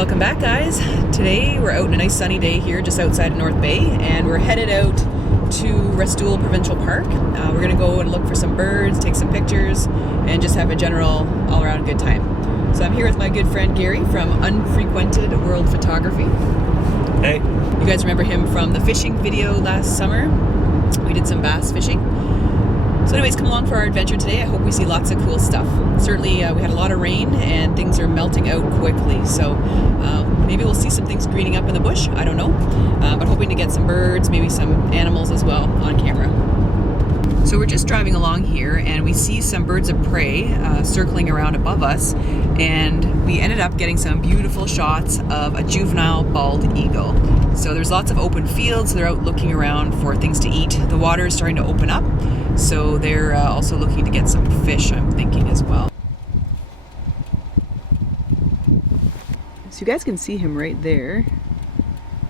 Welcome back, guys. Today we're out on a nice sunny day here just outside of North Bay, and we're headed out to Restoule Provincial Park. We're gonna go and look for some birds, take some pictures, and just have a general all-around good time. So I'm here with my good friend Gary from Unfrequented World Photography. Hey. You guys remember him from the fishing video last summer? We did some bass fishing. So anyways, come along for our adventure today. I hope we see lots of cool stuff. Certainly we had a lot of rain and things are melting out quickly. So maybe we'll see some things greening up in the bush. I don't know. But hoping to get some birds, maybe some animals as well on camera. So we're just driving along here and we see some birds of prey circling around above us. And we ended up getting some beautiful shots of a juvenile bald eagle. So there's lots of open fields. They're out looking around for things to eat. The water is starting to open up. So they're also looking to get some fish, I'm thinking, as well. So you guys can see him right there.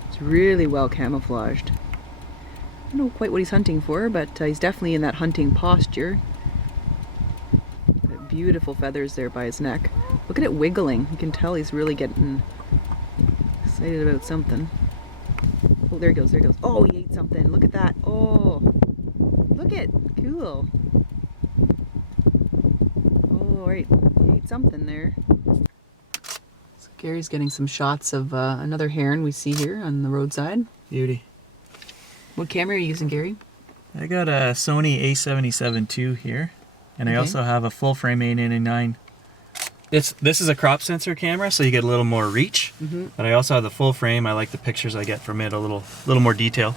It's really well camouflaged. I don't know quite what he's hunting for, but he's definitely in that hunting posture. Got beautiful feathers there by his neck. Look at it wiggling. You can tell he's really getting excited about something. Oh, there he goes, there he goes. Oh, he ate something. Look at that. Oh, look at, cool. Oh, right, he ate something there. So Gary's getting some shots of another heron we see here on the roadside. Beauty. What camera are you using, Gary? I got a Sony A77 II here, and I also have a full frame A99. This is a crop sensor camera, so you get a little more reach. But I also have the full frame. I like the pictures I get from it, a little more detail.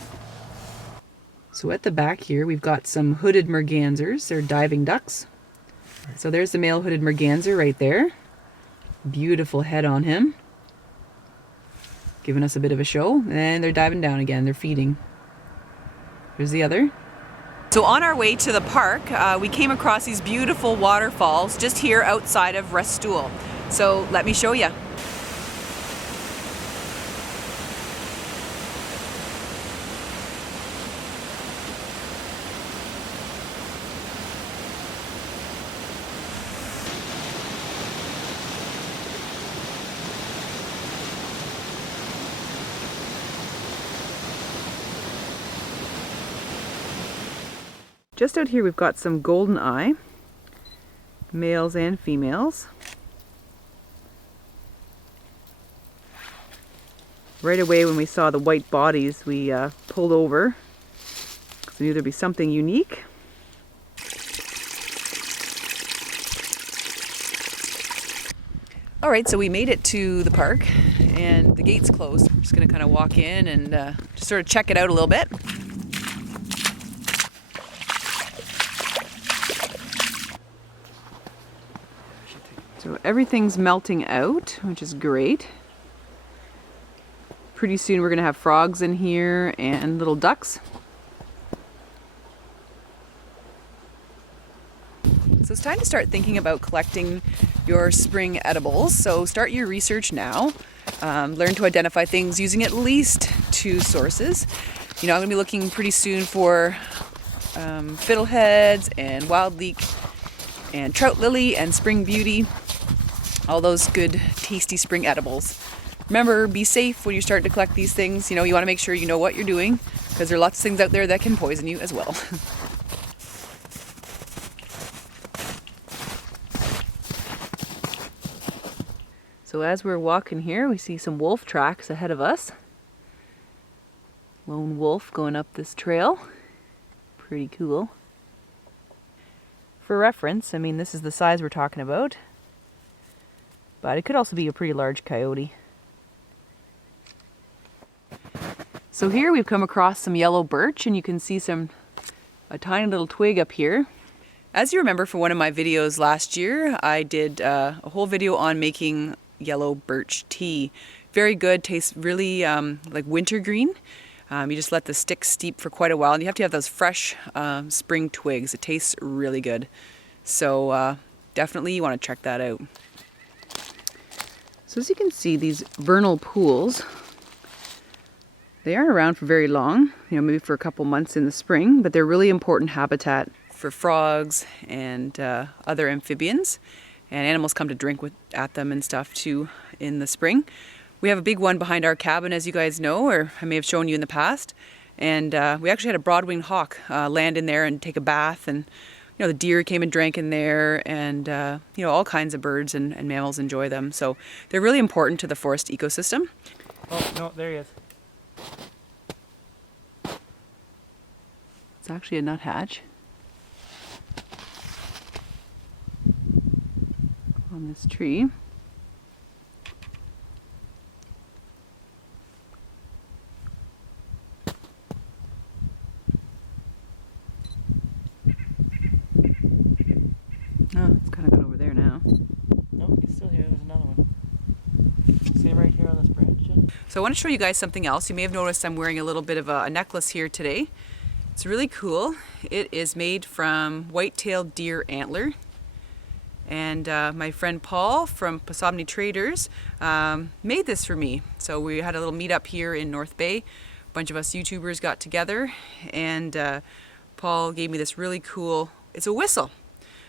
So at the back here, we've got some hooded mergansers. They're diving ducks. So there's the male hooded merganser right there. Beautiful head on him. Giving us a bit of a show. And they're diving down again. They're feeding. There's the other. So on our way to the park, we came across these beautiful waterfalls just here outside of Restoule. So let me show you. Just out here we've got some golden eye, males and females. Right away when we saw the white bodies we pulled over, because we knew there'd be something unique. Alright, so we made it to the park and the gate's closed. I'm just going to kind of walk in and just sort of check it out a little bit. So everything's melting out, which is great. Pretty soon we're going to have frogs in here and little ducks. So it's time to start thinking about collecting your spring edibles. So start your research now. Learn to identify things using at least 2 sources. You know, I'm going to be looking pretty soon for fiddleheads and wild leek and trout lily and spring beauty. All those good, tasty spring edibles. Remember, be safe when you start to collect these things. You know, you want to make sure you know what you're doing, because there are lots of things out there that can poison you as well. So as we're walking here, we see some wolf tracks ahead of us. Lone wolf going up this trail. Pretty cool. For reference, I mean, this is the size we're talking about. But it could also be a pretty large coyote. So here we've come across some yellow birch, and you can see a tiny little twig up here. As you remember from one of my videos last year, I did a whole video on making yellow birch tea. Very good, tastes really like wintergreen. You just let the stick steep for quite a while, and you have to have those fresh spring twigs. It tastes really good. So definitely you want to check that out. So as you can see, these vernal pools, they aren't around for very long, you know, maybe for a couple months in the spring, but they're really important habitat for frogs and other amphibians. And animals come to drink at them and stuff too in the spring. We have a big one behind our cabin, as you guys know, or I may have shown you in the past. And we actually had a broad-winged hawk land in there and take a bath, and you know, the deer came and drank in there, and you know, all kinds of birds and mammals enjoy them. So they're really important to the forest ecosystem. Oh, no, there he is. It's actually a nuthatch on this tree. Oh, it's kind of gone over there now. No, he's still here. There's another one. See him right here on this branch? So I want to show you guys something else. You may have noticed I'm wearing a little bit of a necklace here today. It's really cool. It is made from white-tailed deer antler. And my friend Paul from Posomni Traders made this for me. So we had a little meetup here in North Bay. A bunch of us YouTubers got together, and Paul gave me this really cool, it's a whistle.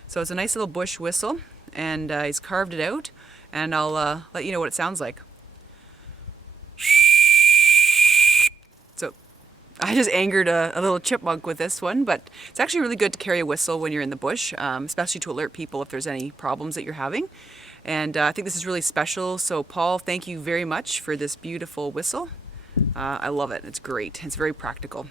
So it's a nice little bush whistle, and he's carved it out, and I'll let you know what it sounds like. So I just angered a little chipmunk with this one, but it's actually really good to carry a whistle when you're in the bush, especially to alert people if there's any problems that you're having. And I think this is really special. So Paul, thank you very much for this beautiful whistle. I love it. It's great. It's very practical.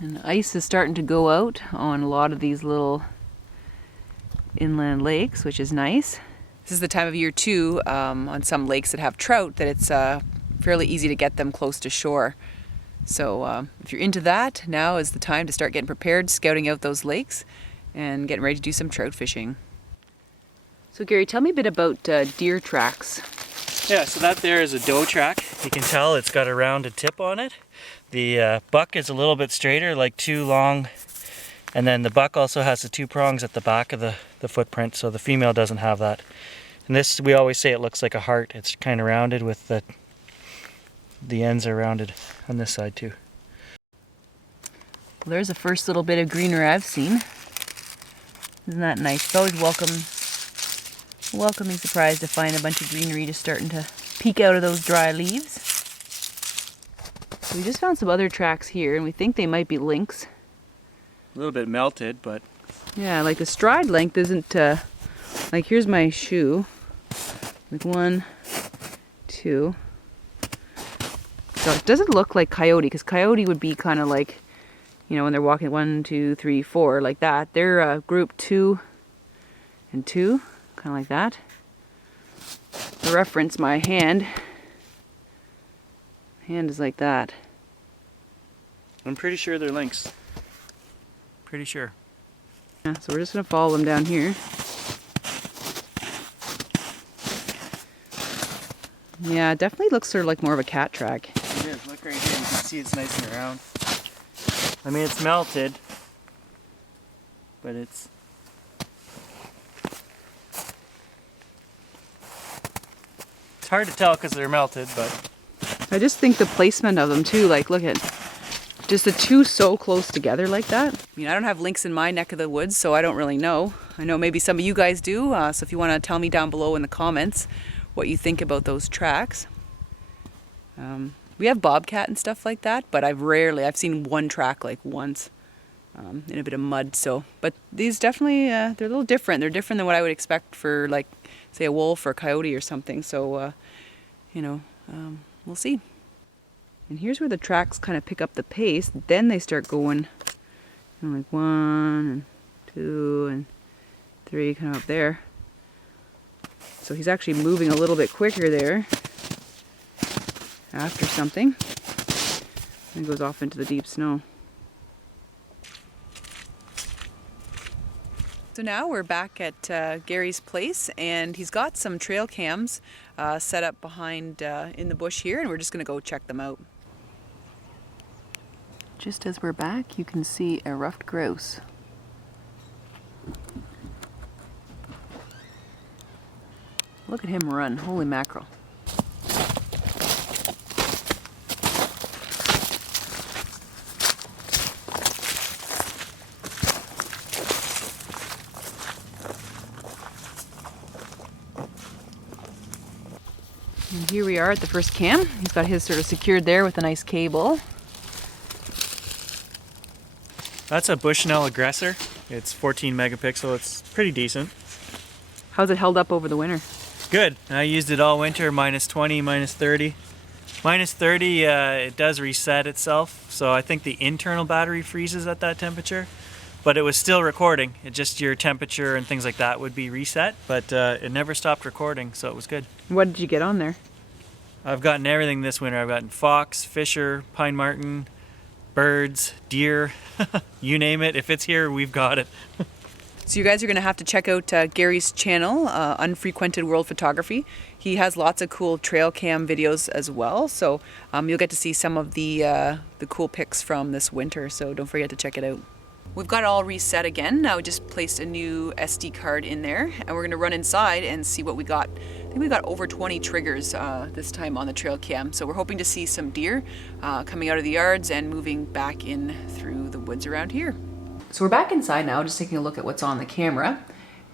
And the ice is starting to go out on a lot of these little inland lakes, which is nice. This is the time of year too, on some lakes that have trout, that it's fairly easy to get them close to shore. So if you're into that, now is the time to start getting prepared, scouting out those lakes, and getting ready to do some trout fishing. So Gary, tell me a bit about deer tracks. Yeah, so that there is a doe track. You can tell it's got a rounded tip on it. The buck is a little bit straighter, like too long, and then the buck also has the two prongs at the back of the footprint, so the female doesn't have that. And this, we always say it looks like a heart. It's kind of rounded with the ends are rounded on this side too. Well, there's the first little bit of greenery I've seen. Isn't that nice? It's always welcoming surprise to find a bunch of greenery just starting to peek out of those dry leaves. So we just found some other tracks here, and we think they might be lynx. A little bit melted, but... Yeah, like the stride length isn't, like here's my shoe. Like 1, 2. So it doesn't look like coyote, because coyote would be kind of like, you know, when they're walking 1, 2, 3, 4, like that. They're group 2 and 2, kind of like that. For reference, my hand is like that. I'm pretty sure they're lynx. Pretty sure. Yeah, so we're just going to follow them down here. Yeah, it definitely looks sort of like more of a cat track. It is. Look right here. You can see it's nice and round. I mean, it's melted, but it's... It's hard to tell because they're melted, but... I just think the placement of them too, like look at just the two so close together like that. I mean, I don't have lynx in my neck of the woods, so I don't really know. I know maybe some of you guys do, so if you want to tell me down below in the comments what you think about those tracks. We have bobcat and stuff like that, but I've seen one track like once in a bit of mud. So, but these definitely, they're a little different. They're different than what I would expect for like, say, a wolf or a coyote or something. So, you know, we'll see. And here's where the tracks kind of pick up the pace. Then they start going, you know, like 1 and 2 and 3, kind of up there. So he's actually moving a little bit quicker there after something. And goes off into the deep snow. So now we're back at Gary's place, and he's got some trail cams set up behind in the bush here, and we're just going to go check them out. Just as we're back, you can see a ruffed grouse. Look at him run. Holy mackerel. And here we are at the first cam. He's got his sort of secured there with a nice cable. That's a Bushnell Aggressor. It's 14 megapixel. It's pretty decent. How's it held up over the winter? Good. I used it all winter, minus 20, minus 30. Minus 30, it does reset itself. So I think the internal battery freezes at that temperature. But it was still recording. It just your temperature and things like that would be reset. But it never stopped recording, so it was good. What did you get on there? I've gotten everything this winter. I've gotten fox, fisher, pine marten, birds, deer, you name it. If it's here, we've got it. So you guys are going to have to check out Gary's channel, Unfrequented World Photography. He has lots of cool trail cam videos as well. So you'll get to see some of the cool pics from this winter. So don't forget to check it out. We've got it all reset again. Now we just placed a new SD card in there, and we're going to run inside and see what we got. I think we got over 20 triggers this time on the trail cam. So we're hoping to see some deer coming out of the yards and moving back in through the woods around here. So we're back inside now, just taking a look at what's on the camera.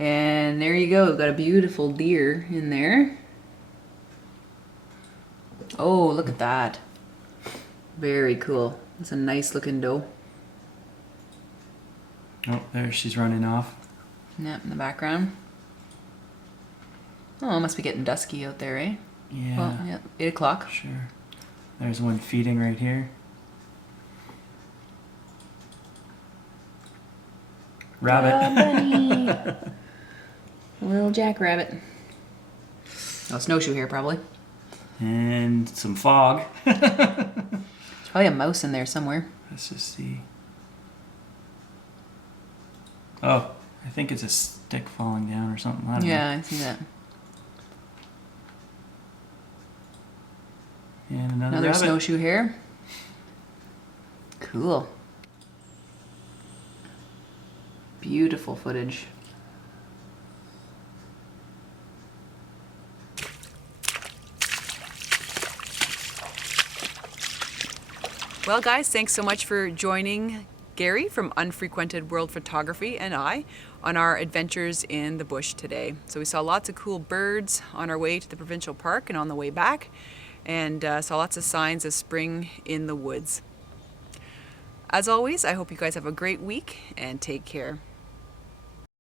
And there you go, we've got a beautiful deer in there. Oh, look at that. Very cool. That's a nice looking doe. Oh, there she's running off. Yep, in the background. Oh, it must be getting dusky out there, eh? Yeah. Well, yeah, 8 o'clock. Sure. There's one feeding right here. Rabbit. Bunny. Little jackrabbit. Oh, snowshoe hair probably. And some fog. There's probably a mouse in there somewhere. Let's just see. Oh, I think it's a stick falling down or something. I don't know. Yeah, I see that. And another Another rabbit. snowshoe hare. Cool. Beautiful footage. Well guys, thanks so much for joining Gary from Unfrequented World Photography and I on our adventures in the bush today. So we saw lots of cool birds on our way to the provincial park and on the way back, and saw lots of signs of spring in the woods. As always, I hope you guys have a great week and take care.